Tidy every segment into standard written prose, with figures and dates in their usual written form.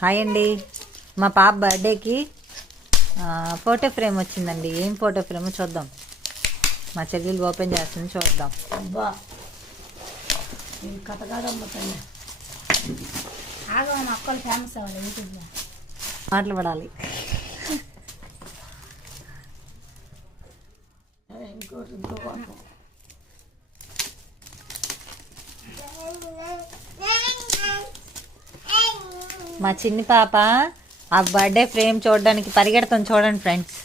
Hi అండి. మా పాప బర్త్డేకి ఫోటో ఫ్రేమ్ వచ్చిందండి. ఏం ఫోటో ఫ్రేమ్ చూద్దాం. మా చెల్లెలు ఓపెన్ చేస్తుంది, చూద్దాం. అబ్బా కథ కాదమ్మా. ఆగమా అక్కలు ఫేమస్ అవ్వాలి యూట్యూబ్లో. మాటలు పడాలి. మా చిన్ని పాప ఆ బర్త్డే ఫ్రేమ్ చూడడానికి పరిగెడుతుంది. చూడండి ఫ్రెండ్స్,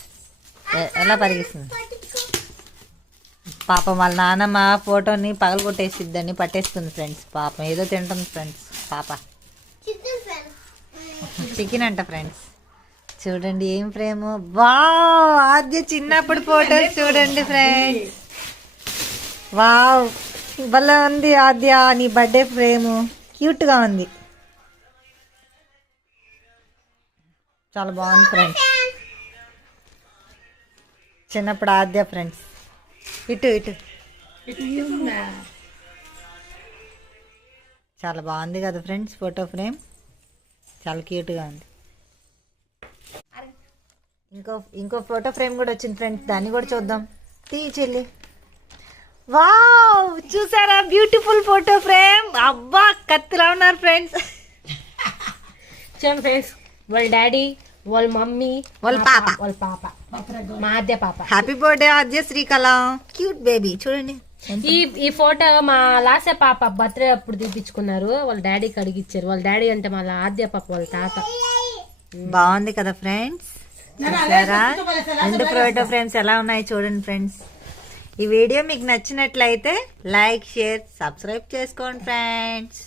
ఎలా పరిగెడుతుంది. పాపం వాళ్ళ నాన్నమ్మ ఫోటోని పగలగొట్టేసిద్దని పట్టేస్తుంది ఫ్రెండ్స్. పాపం ఏదో తింటుంది ఫ్రెండ్స్. పాప చికెన్ అంట ఫ్రెండ్స్. చూడండి ఏం ఫ్రేమ్. వావ్, ఆద్య చిన్నప్పుడు ఫోటోస్ చూడండి ఫ్రెండ్స్. వావ్, భలే ఉంది ఆద్య నీ బర్త్డే ఫ్రేమ్. క్యూట్గా ఉంది, చాలా బాగుంది ఫ్రెండ్స్. చిన్నప్పుడు ఆద్య ఫ్రెండ్స్. ఇటు ఇటు చాలా బాగుంది కదా ఫ్రెండ్స్. ఫోటో ఫ్రేమ్ చాలా క్యూట్గా ఉంది. ఇంకో ఫోటో ఫ్రేమ్ కూడా వచ్చింది ఫ్రెండ్స్, దాన్ని కూడా చూద్దాం. తీ చెల్లి. వావ్, చూసారా బ్యూటిఫుల్ ఫోటో ఫ్రేమ్. అబ్బా కత్తిలా ఉన్నారు ఫ్రెండ్స్. చూడండి ఫ్రెండ్స్, వాళ్ళ డాడీ, వాళ్ళ మమ్మీ, వాళ్ళ పాప మా ఆద్య పాప. హ్యాపీ బర్త్డే ఆద్య శ్రీకళ, క్యూట్ బేబీ. చూడండి ఈ ఫోటో మా లాసే పాప బర్త్డే అప్పుడు తీపించుకున్నారు. వాళ్ళ డాడీకి అడిగిచ్చారు. వాళ్ళ డాడీ అంటే మా ఆద్య పాప వాళ్ళ తాత. బాగుంది కదా ఫ్రెండ్స్. చూసారా రెండు ఫోటో ఫ్రేమ్స్ ఎలా ఉన్నాయి చూడండి ఫ్రెండ్స్. ఈ వీడియో మీకు నచ్చినట్లయితే లైక్, షేర్, సబ్స్క్రైబ్ చేసుకోండి ఫ్రెండ్స్.